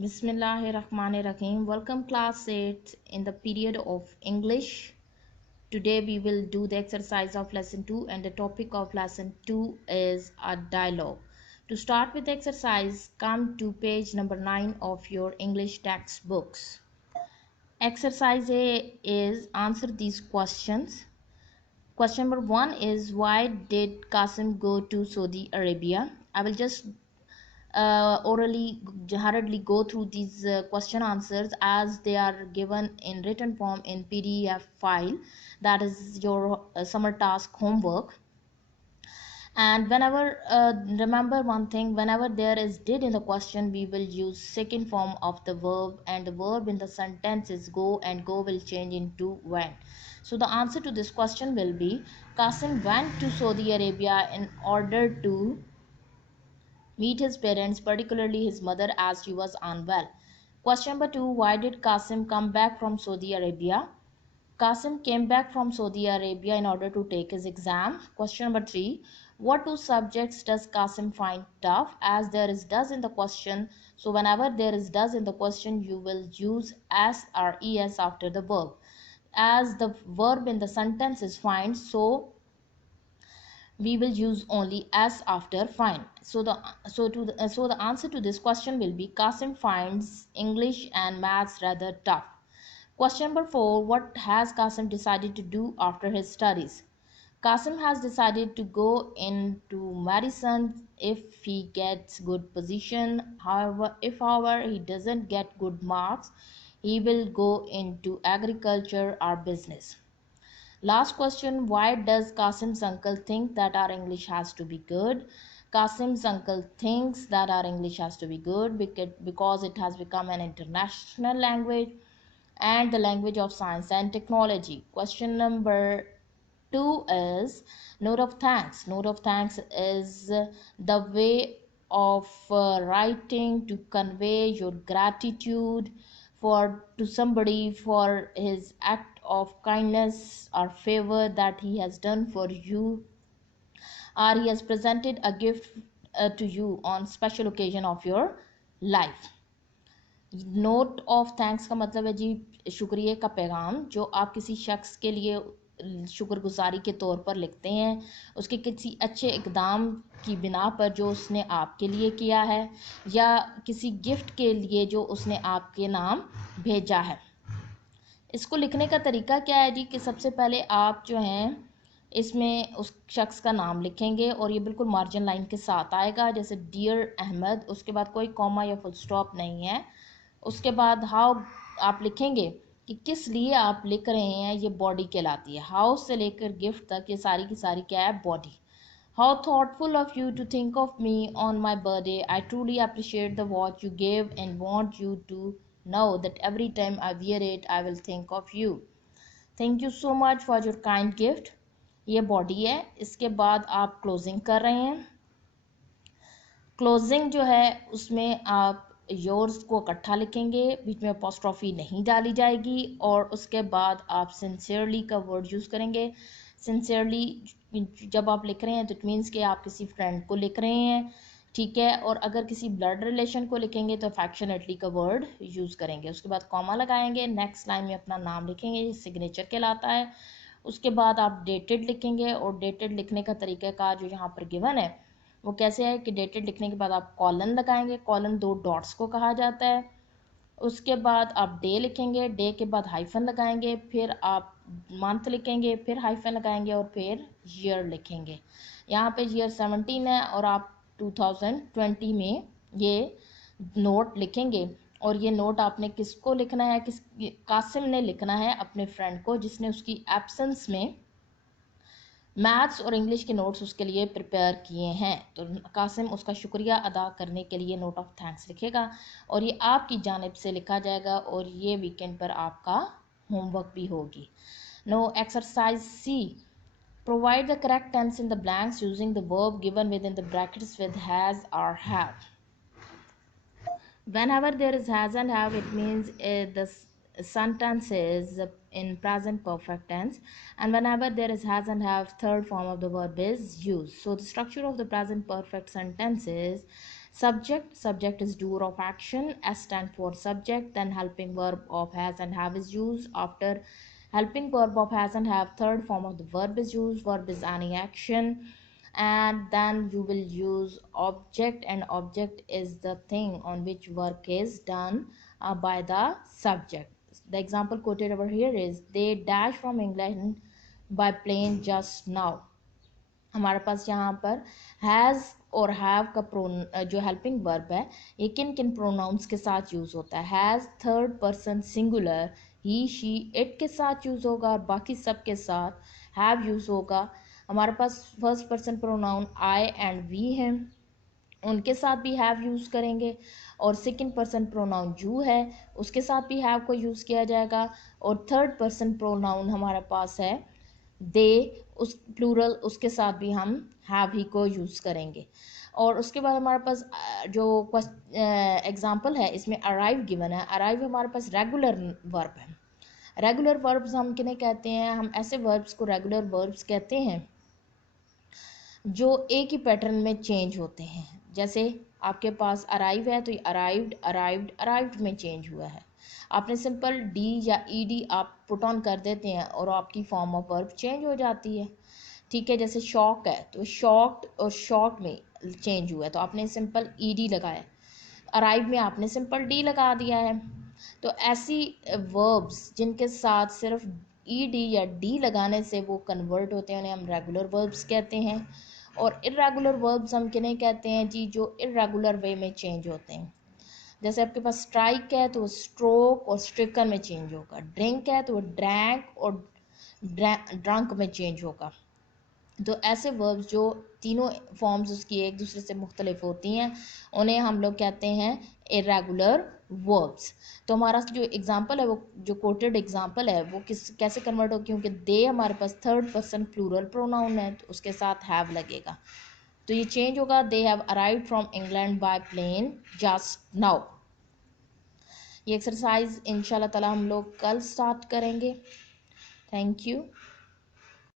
Bismillahirrahmanirrahim. Welcome class 8 in the period of English. Today we will do the exercise of lesson 2 and the topic of lesson 2 is a dialogue. To start with the exercise, come to page number 9 of your English textbooks. Exercise A is answer these questions. Question number 1 is why did Qasim go to Saudi Arabia? I will just orally hurriedly go through these question answers as they are given in written form in PDF file, that is your summer task homework. And whenever remember one thing, whenever there is did in the question, we will use second form of the verb, and the verb in the sentence is go, and go will change into went. So the answer to this question will be Qasim went to Saudi Arabia in order to meet his parents, particularly his mother, as she was unwell. Question number 2, why did Qasim come back from Saudi Arabia? Qasim came back from Saudi Arabia in order to take his exam. Question number 3, what two subjects does Qasim find tough? As there is does in the question, so whenever there is does in the question, you will use s or es after the verb. As the verb in the sentence is find, so we will use only s after find. So the answer to this question will be Qasim finds English and maths rather tough. Question number 4, what has Qasim decided to do after his studies? Qasim has decided to go into medicine if he gets good position. However he doesn't get good marks, he will go into agriculture or business. Last question, why does Qasim's uncle think that our English has to be good? Qasim's uncle thinks that our English has to be good because it has become an international language and the language of science and technology. Question number 2 is note of thanks. Note of thanks is the way of writing to convey your gratitude for to somebody for his act of kindness or favor that he has done for you, or he has presented a gift to you on special occasion of your life. Note of thanks का मतलब है जी शुक्रिया का पैगाम जो आप किसी शख्स के लिए शुक्रगुजारी के तौर पर लिखते हैं उसके किसी अच्छे इकदाम की बिना पर जो उसने आपके लिए किया है या किसी गिफ्ट के लिए जो उसने आपके नाम भेजा है। इसको लिखने का तरीका क्या है जी कि सबसे पहले आप जो हैं इसमें उस शख्स का नाम लिखेंगे और ये बिल्कुल मार्जिन लाइन के साथ आएगा, जैसे डियर अहमद, उसके बाद कोई कॉमा या फुल स्टॉप नहीं है। उसके बाद हाउ आप लिखेंगे कि किस लिए आप लिख रहे हैं, ये बॉडी कहलाती है। हाउस से लेकर गिफ्ट तक ये सारी की सारी क्या है, body. How thoughtful of you to think of me on my birthday, I truly appreciate the watch you gave and want you to know that every time I wear it I will think of you. Thank you so much for your kind gift. ये बॉडी है। इसके बाद आप क्लोजिंग कर रहे हैं। क्लोजिंग जो है उसमें आप योर्स को इकट्ठा लिखेंगे, बीच में अपोस्ट्रोफी नहीं डाली जाएगी, और उसके बाद आप सिंसियरली का वर्ड यूज़ करेंगे। सिंसियरली जब आप लिख रहे हैं तो इट मीन्स कि आप किसी फ्रेंड को लिख रहे हैं, ठीक है। और अगर किसी ब्लड रिलेशन को लिखेंगे तो अफेक्शनेटली का वर्ड यूज़ करेंगे। उसके बाद कॉमा लगाएंगे, नेक्स्ट लाइन में अपना नाम लिखेंगे, सिग्नेचर कहलाता है। उसके बाद आप डेटेड लिखेंगे, और डेटेड लिखने का तरीक़ाकार जो यहाँ पर गिवन है वो कैसे है कि डेटेड लिखने के बाद आप कॉलन लगाएंगे। कॉलन 2 डॉट्स को कहा जाता है। उसके बाद आप डे लिखेंगे, डे के बाद हाइफन लगाएंगे, फिर आप मंथ लिखेंगे, फिर हाइफन लगाएंगे, और फिर ईयर लिखेंगे। यहाँ पे ईयर 17 है और आप 2020 में ये नोट लिखेंगे। और ये नोट आपने किसको लिखना है, कासिम ने लिखना है अपने फ्रेंड को जिसने उसकी एब्सेंस में मैथ्स और इंग्लिश के नोट्स उसके लिए प्रिपेयर किए हैं। तो कासिम उसका शुक्रिया अदा करने के लिए नोट ऑफ थैंक्स लिखेगा, और ये आपकी जानिब से लिखा जाएगा, और ये वीकेंड पर आपका होमवर्क भी होगी। No exercise C, provide the correct tense in the blanks using the verb given within the brackets with has or have. Whenever there is has and have, it means the sentence is in present perfect tense, and whenever there is has and have, third form of the verb is used. So the structure of the present perfect sentence is Subject is doer of action. S stand for subject. Then helping verb of has and have is used. After helping verb of has and have, third form of the verb is used. Verb is any action. And then you will use object, and object is the thing on which work is done by the subject. The example quoted over here is, they dash from England by plane just now. हमारे पास यहाँ पर हैज़ और हैव का जो helping verb है, ये किन किन प्रोनाउंस के साथ यूज़ होता है. Has third person singular, he she it के साथ यूज़ होगा, और बाकी सब के साथ हैव यूज़ होगा. हमारे पास first person pronoun I and we हैं, उनके साथ भी हैव यूज़ करेंगे. और सेकंड पर्सन प्रोनाउन यू है, उसके साथ भी हैव को यूज़ किया जाएगा. और थर्ड पर्सन प्रोनाउन हमारे पास है दे, उस प्लूरल, उसके साथ भी हम हैव ही को यूज़ करेंगे. और उसके बाद हमारे पास जो एग्जांपल है, इसमें अराइव गिवन है. अराइव हमारे पास रेगुलर वर्ब है. रेगुलर वर्ब्स हम किन्हें कहते हैं? हम ऐसे वर्ब्स को रेगुलर वर्ब्स कहते हैं जो एक ही पैटर्न में चेंज होते हैं. जैसे आपके पास अराइव है तो ये अराइव्ड, अराइव्ड, अराइव्ड में चेंज हुआ है. आपने सिंपल डी या ईडी आप पुट ऑन कर देते हैं और आपकी फॉर्म ऑफ वर्ब चेंज हो जाती है. ठीक है, जैसे शॉक है तो शॉक्ड और शॉक में चेंज हुआ है तो आपने सिंपल ईडी लगाया. अराइव में आपने सिंपल डी लगा दिया है. तो ऐसी वर्ब्स जिनके साथ सिर्फ ईडी या डी लगाने से वो कन्वर्ट होते हैं, उन्हें हम रेगुलर वर्ब्स कहते हैं. और इरेगुलर वर्ब्स हम किन्हें कहते हैं जी? जो इरेगुलर वे में चेंज होते हैं. जैसे आपके पास स्ट्राइक है तो वो स्ट्रोक और स्ट्रिकन में चेंज होगा. ड्रिंक है तो वो ड्रैंक और ड्रंक में चेंज होगा. तो ऐसे वर्ब्स जो तीनों फॉर्म्स उसकी एक दूसरे से मुख्तलिफ होती हैं, उन्हें हम लोग कहते हैं इरेगुलर वर्ब्स. तो हमारा जो एग्जांपल है, वो जो कोटेड एग्जांपल है, वो कैसे कन्वर्ट हो, क्योंकि दे हमारे पास थर्ड पर्सन प्लूरल प्रोनाउन है तो उसके साथ हैव लगेगा, तो ये चेंज होगा. They have arrived from England by plane just now. ये एक्सरसाइज इंशाल्लाह ताला हम लोग कल स्टार्ट करेंगे. Thank you.